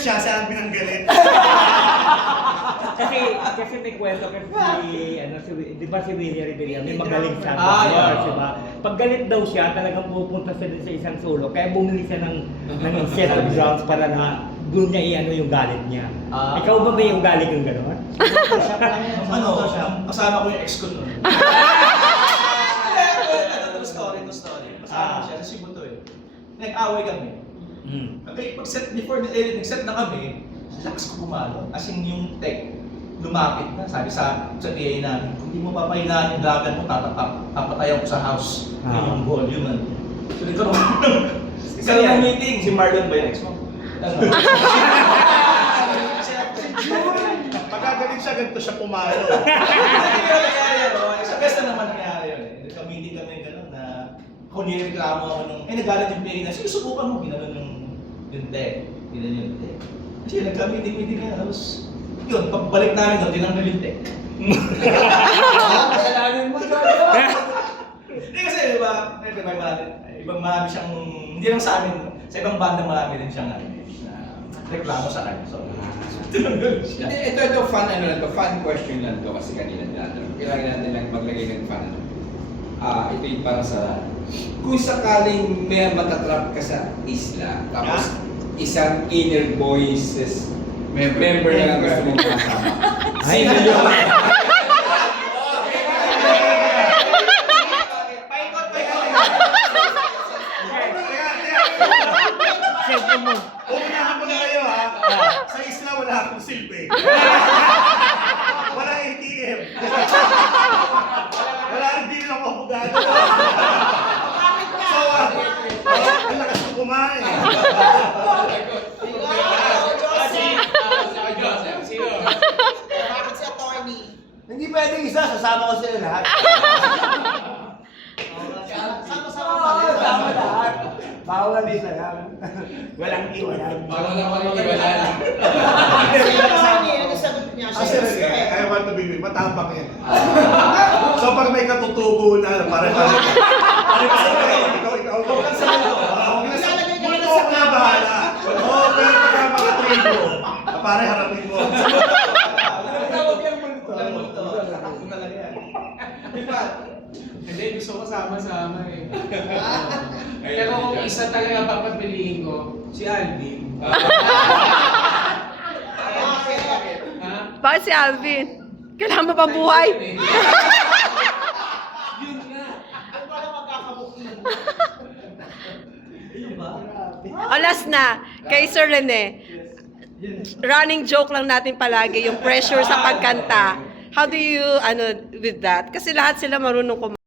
siya, si Alvin ang galit. Kasi may kwento kasi di ba si Willie Rivera, may magaling sa yeah. di ba? Pag galit daw siya, talagang pupunta siya dun sa isang solo, kaya bumili siya ng set of drums para na doon niya i-ano yung galit niya. Ikaw ba may ugali kang gano'n? Kasama ko yung ex ko nun. True story. Kasama ko siya, sa Cebu to eh. Nag-away kami. Okay, before nag-set na kami, lakas ko pumalo. As in yung tech, lumapit na. Sabi sa PA namin, kung di mo papahinaan yung dragon mo, papatayan ko sa house. Yung volume. So nagkaroon ng meeting. Si Marlon ba yung ex mo? Pagkagaling siya, ganito siya pumalo. Sa best na naman nangyari yun eh. Nagka-meeting kami gano'n na kung nireklamo ako nung, nagalit yung PA na, sinusubukan mo, ginanon yung tech. Ginanon yung tech. Kasi nagka-meeting nga, tapos yun, pagbalik namin doon, tinanggal yung tech. Kasalanan mo doon. Hindi kasi, diba, ibang marami siyang, hindi lang sa amin, sa ibang banda marami din siyang reklamo sa kanya. So, tinanggal siya. Ito fun question lang to kasi kanina natin. Kailangan natin lang maglagay ng fun. Ito yung para sa kung sakaling may matatrap ka sa isla, tapos isang inner voices member na lang gusto mong kasama. Ay, Sino yun? Uunahan ko na kayo ha. Sa isla wala akong silbi. Wala ATM. Wala rin din ako abogado. So, ang lakas ko kumain. Bakit si attorney? Hindi pwedeng isa, sasama ko sila lahat. Sama-sama Sama lahat. Bawal isa lang. Walang iwanan. Parang naman yung iwanan. Si attorney, ano sagot niya? Kasi I want to be with, matapang yan. So pag may katutubo na, parang ikaw. Multo ka bahala. Oo, pero pagka mga tribo, pare harapin mo. Hindi, gusto ko sama-sama eh. Pero kung isa talaga papapiliin ko, si Alvin. Bakit si Alvin? Kailangan mo pang buhay? Yun nga. Ay, wala magkakabukin. Last na, kay Sir Rene. Running joke lang natin palagi yung pressure sa pagkanta. How do you, with that? Kasi lahat sila marunong kumanta.